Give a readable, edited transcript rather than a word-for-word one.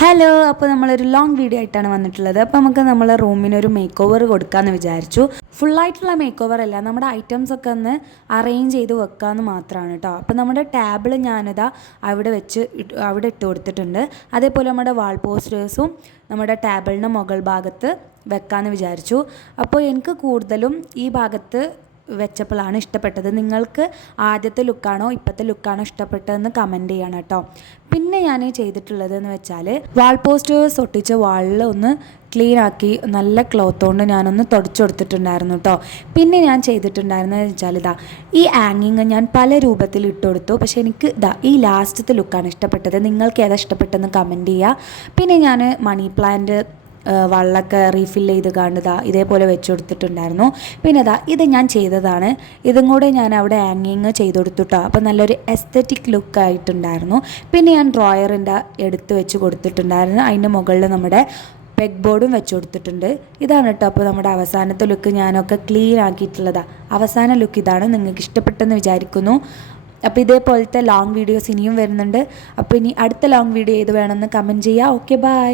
Hello, അപ്പോൾ നമ്മളൊരു long video ആയിട്ടാണ് വന്നിട്ടുള്ളത്. അപ്പോൾ നമുക്ക് നമ്മളെ റൂമിനൊരു മേക്ക് ഓവർ കൊടുക്കാമെന്ന് വിചാരിച്ചു. ഫുള്ളായിട്ടുള്ള മേക്ക് ഓവർ അല്ല, നമ്മുടെ ഐറ്റംസ് ഒക്കെ ഒന്ന് അറേഞ്ച് ചെയ്ത് വെക്കാമെന്ന് മാത്രമാണ് കേട്ടോ. അപ്പോൾ നമ്മുടെ ടേബിൾ ഞാനിതാ അവിടെ ഇട്ട് കൊടുത്തിട്ടുണ്ട്. അതേപോലെ നമ്മുടെ വാൾ പോസ്റ്റേഴ്സും നമ്മുടെ ടേബിളിൻ്റെ മുകൾ ഭാഗത്ത് വെക്കാമെന്ന് വിചാരിച്ചു. അപ്പോൾ എനിക്ക് കൂടുതലും ഈ ഭാഗത്ത് വെച്ചപ്പോഴാണ് ഇഷ്ടപ്പെട്ടത്. നിങ്ങൾക്ക് ആദ്യത്തെ ലുക്കാണോ ഇപ്പോഴത്തെ ലുക്കാണോ ഇഷ്ടപ്പെട്ടതെന്ന് കമൻറ്റ് ചെയ്യണം കേട്ടോ. പിന്നെ ഞാൻ ചെയ്തിട്ടുള്ളതെന്ന് വെച്ചാൽ വാൾ പോസ്റ്റേഴ്സ് ഒട്ടിച്ച വാളിൽ ഒന്ന് ക്ലീൻ ആക്കി നല്ല ക്ലോത്ത് കൊണ്ട് ഞാനൊന്ന് തുടച്ചു കൊടുത്തിട്ടുണ്ടായിരുന്നു കേട്ടോ. പിന്നെ ഞാൻ ചെയ്തിട്ടുണ്ടായിരുന്നത് വെച്ചാൽ ഈ ആങ്ങിങ് ഞാൻ പല രൂപത്തിൽ ഇട്ട് കൊടുത്തു. പക്ഷേ എനിക്ക് ഈ ലാസ്റ്റത്തെ ലുക്കാണ് ഇഷ്ടപ്പെട്ടത്. നിങ്ങൾക്ക് ഏതാ ഇഷ്ടപ്പെട്ടതെന്ന് കമൻറ്റ് ചെയ്യുക. പിന്നെ ഞാൻ മണി പ്ലാന്റ് വെള്ളമൊക്കെ റീഫിൽ ചെയ്ത് കാണുക ഇതേപോലെ വെച്ച് കൊടുത്തിട്ടുണ്ടായിരുന്നു. പിന്നെ ഇത് ഞാൻ ചെയ്തതാണ്. ഇതും കൂടെ ഞാൻ അവിടെ ഹാങ്ങിങ് ചെയ്ത് കൊടുത്തിട്ടോ. അപ്പോൾ നല്ലൊരു എസ്തറ്റിക് ലുക്കായിട്ടുണ്ടായിരുന്നു. പിന്നെ ഞാൻ ഡ്രോയറിൻ്റെ എടുത്ത് വെച്ച് കൊടുത്തിട്ടുണ്ടായിരുന്നു. അതിൻ്റെ മുകളിൽ നമ്മുടെ പെഗ് ബോർഡും വെച്ച് കൊടുത്തിട്ടുണ്ട്. ഇതാണ് കേട്ടോ അപ്പോൾ നമ്മുടെ അവസാനത്തെ ലുക്ക്. ഞാനൊക്കെ ക്ലീൻ ആക്കിയിട്ടുള്ളതാണ്. അവസാന ലുക്ക് ഇതാണ്. നിങ്ങൾക്ക് ഇഷ്ടപ്പെട്ടെന്ന് വിചാരിക്കുന്നു. അപ്പോൾ ഇതേപോലത്തെ ലോങ് വീഡിയോസ് ഇനിയും വരുന്നുണ്ട്. അപ്പോൾ ഇനി അടുത്ത ലോങ് വീഡിയോ ഏത് വേണമെന്ന് കമൻറ്റ് ചെയ്യുക. Okay, by.